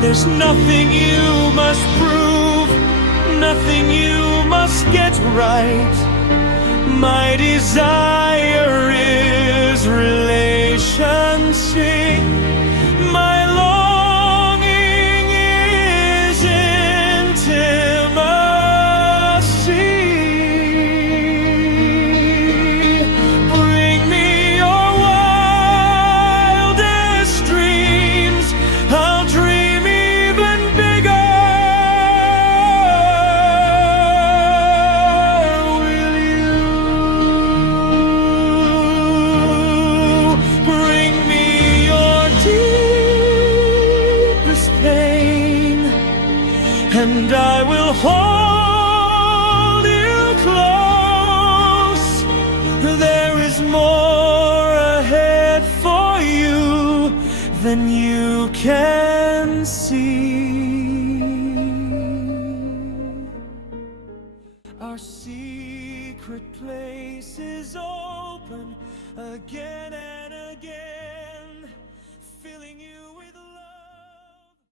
There's nothing you must prove, nothing you must get right. My desire is relationship. My longing is intimacy. Bring me your wildest dreams, I'll dream even bigger. Will you bring me your deepest pain, and I will hold you close. There is more ahead for you than you can see. Our secret place is open again and again.